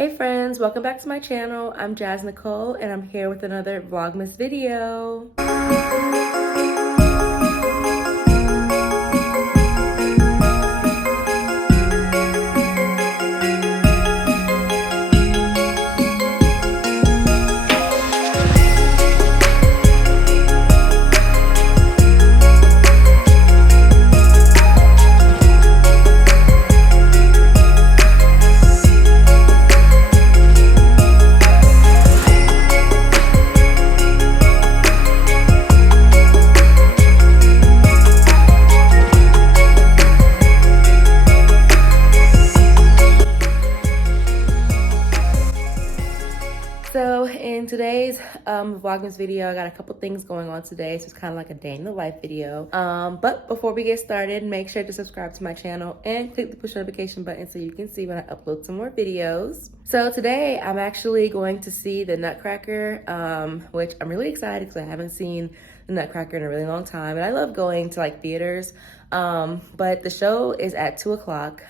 Hey friends, welcome back to my channel. I'm Jas Nicole and I'm here with another Vlogmas video. So in today's Vlogmas video, I got a couple things going on today, so it's kind of like a day in the life video. But before we get started, make sure to subscribe to my channel and click the push notification button so you can see when I upload some more videos. So today I'm actually going to see the Nutcracker, which I'm really excited because I haven't seen the Nutcracker in a really long time, and I love going to like theaters. But the show is at 2 o'clock.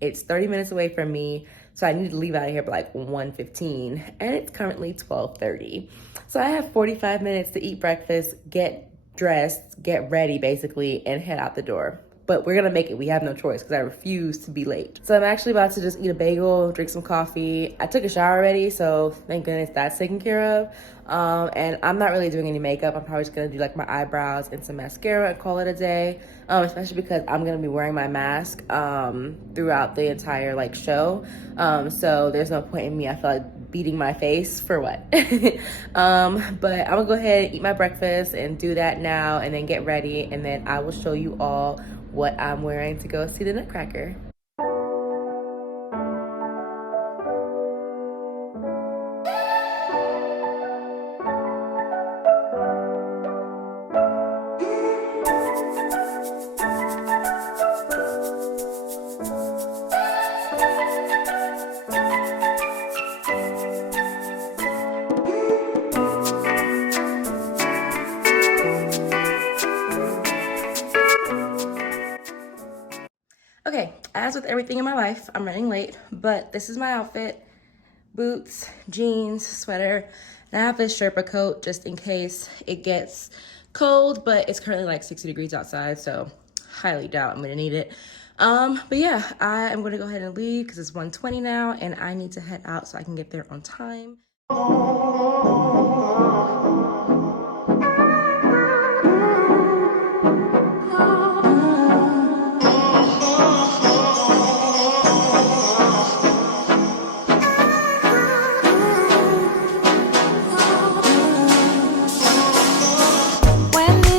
It's 30 minutes away from me. So I need to leave out of here by like 1:15, and it's currently 12:30. So I have 45 minutes to eat breakfast, get dressed, get ready basically, and head out the door. But we're gonna make it, we have no choice because I refuse to be late. So I'm actually about to just eat a bagel, drink some coffee. I took a shower already, so thank goodness that's taken care of. And I'm not really doing any makeup. I'm probably just gonna do like my eyebrows and some mascara and call it a day. Especially because I'm gonna be wearing my mask throughout the entire like show. So there's no point in me, I feel like, beating my face for what? But I'm gonna go ahead and eat my breakfast and do that now and then get ready, and then I will show you all what I'm wearing to go see the Nutcracker. Okay, as with everything in my life, I'm running late, but this is my outfit. Boots, jeans, sweater, and I have this Sherpa coat just in case it gets cold, but it's currently like 60 degrees outside, so highly doubt I'm gonna need it. But yeah, I am gonna go ahead and leave because it's 1:20 now, and I need to head out so I can get there on time.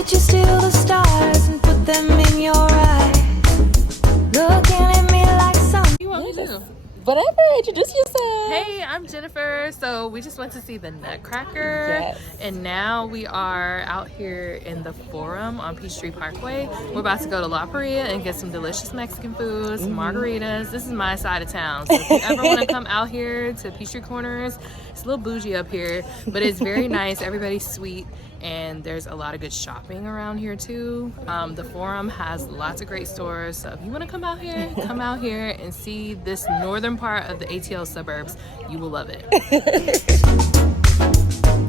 You steal the stars and put them in your eyes, looking at me like something. You want me to do? Whatever, introduce yourself. Hey, I'm Jennifer. So we just went to see the Nutcracker, Yes. and now we are out here in the Forum on Peachtree Parkway. We're about to go to La Paria and get some delicious Mexican food, some margaritas. This is my side of town, so if you ever want to come out here to Peachtree Corners, it's a little bougie up here, but it's very nice. Everybody's sweet. And there's a lot of good shopping around here too. The Forum has lots of great stores, so if you want to come out here and see this northern part of the ATL suburbs, you will love it.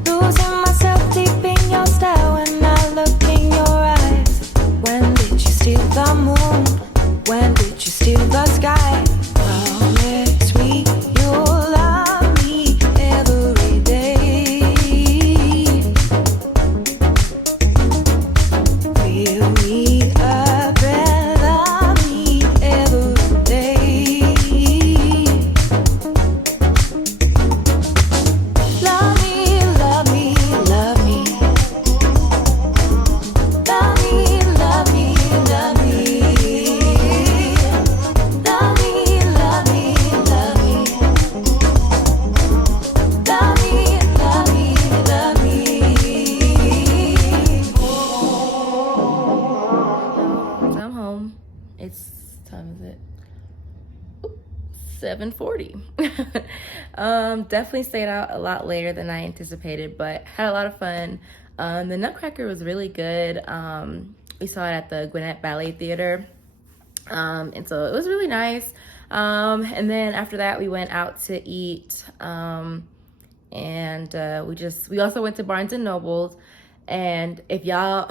Losing myself deep in your stare when I look in your eyes. When did you steal the moon? When did you steal the sky? Promise me you'll love me every day. Feel me up and love me every day. Love me, love me, love me. Love me, love me, love me. Love me, love me, love me. Love me, love me, love me. So I'm home. It's, time is it? 7:40. Definitely stayed out a lot later than I anticipated, but had a lot of fun. The Nutcracker was really good. We saw it at the Gwinnett Ballet Theater. And so it was really nice. And then after that, we went out to eat. We also went to Barnes and Nobles. And if y'all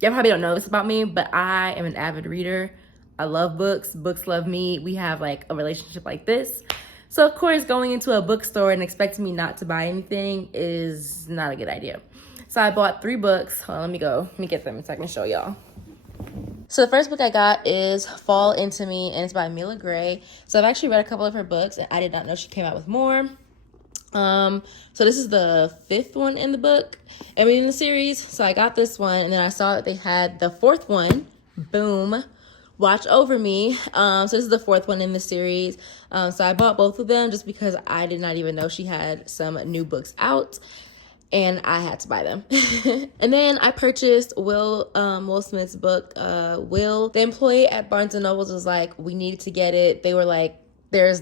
probably don't know this about me, but I am an avid reader. I love books. Books love me. We have like a relationship like this. So of course, going into a bookstore and expecting me not to buy anything is not a good idea. So I bought 3 books. Hold on, let me get them so I can show y'all. So the first book I got is Fall Into Me, and it's by Mila Gray. So I've actually read a couple of her books, and I did not know she came out with more. So this is the 5th one in the book, in the series. So I got this one, and then I saw that they had the 4th one. Boom. Watch Over Me. So this is the 4th one in the series. So I bought both of them just because I did not even know she had some new books out, and I had to buy them. And then I purchased Will Smith's book, Will. The employee at Barnes and Nobles was like, we needed to get it. They were like, there's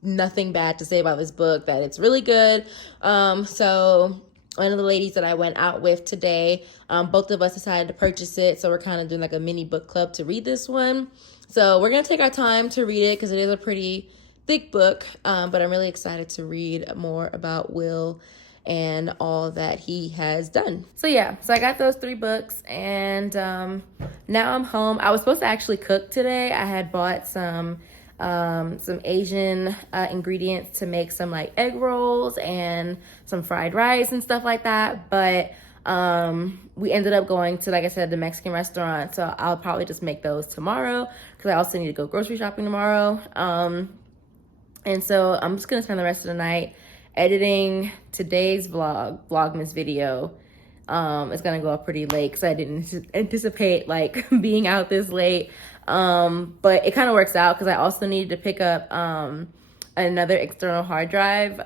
nothing bad to say about this book, that it's really good. So one of the ladies that I went out with today, both of us decided to purchase it. So we're kind of doing like a mini book club to read this one. So we're going to take our time to read it because it is a pretty thick book. But I'm really excited to read more about Will and all that he has done. So yeah, so I got those 3 books, and now I'm home. I was supposed to actually cook today. I had bought some Asian ingredients to make some like egg rolls and some fried rice and stuff like that, but we ended up going to, like I said, the Mexican restaurant, so I'll probably just make those tomorrow because I also need to go grocery shopping tomorrow. And so I'm just gonna spend the rest of the night editing today's Vlogmas video. It's gonna go up pretty late because I didn't anticipate like being out this late. But it kind of works out because I also needed to pick up another external hard drive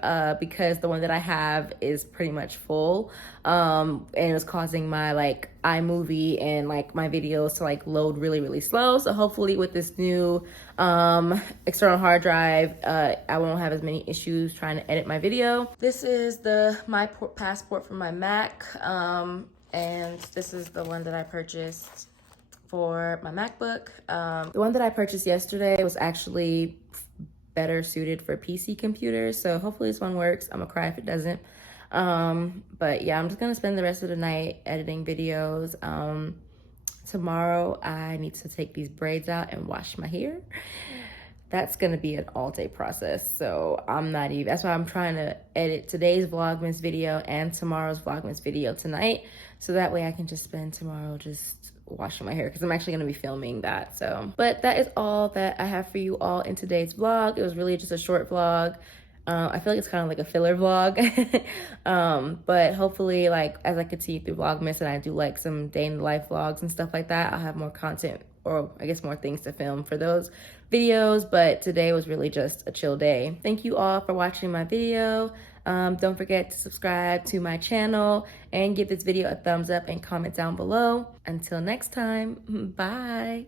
because the one that I have is pretty much full, and it was causing my like iMovie and like my videos to like load really slow. So hopefully with this new external hard drive, I won't have as many issues trying to edit my video. This is my passport for my Mac, and this is the one that I purchased for my MacBook. The one that I purchased yesterday was actually better suited for PC computers, so hopefully this one works. I'm gonna cry if it doesn't. But yeah, I'm just gonna spend the rest of the night editing videos. Tomorrow I need to take these braids out and wash my hair. That's gonna be an all-day process, so that's why I'm trying to edit today's Vlogmas video and tomorrow's Vlogmas video tonight, so that way I can just spend tomorrow just washing my hair, because I'm actually going to be filming that. So, but that is all that I have for you all in today's vlog. It was really just a short vlog. I feel like it's kind of like a filler vlog. But hopefully, like, as I continue through Vlogmas and I do like some day in the life vlogs and stuff like that, I'll have more content, or I guess more things to film for those videos. But today was really just a chill day. Thank you all for watching my video. Don't forget to subscribe to my channel and give this video a thumbs up and comment down below. Until next time, bye.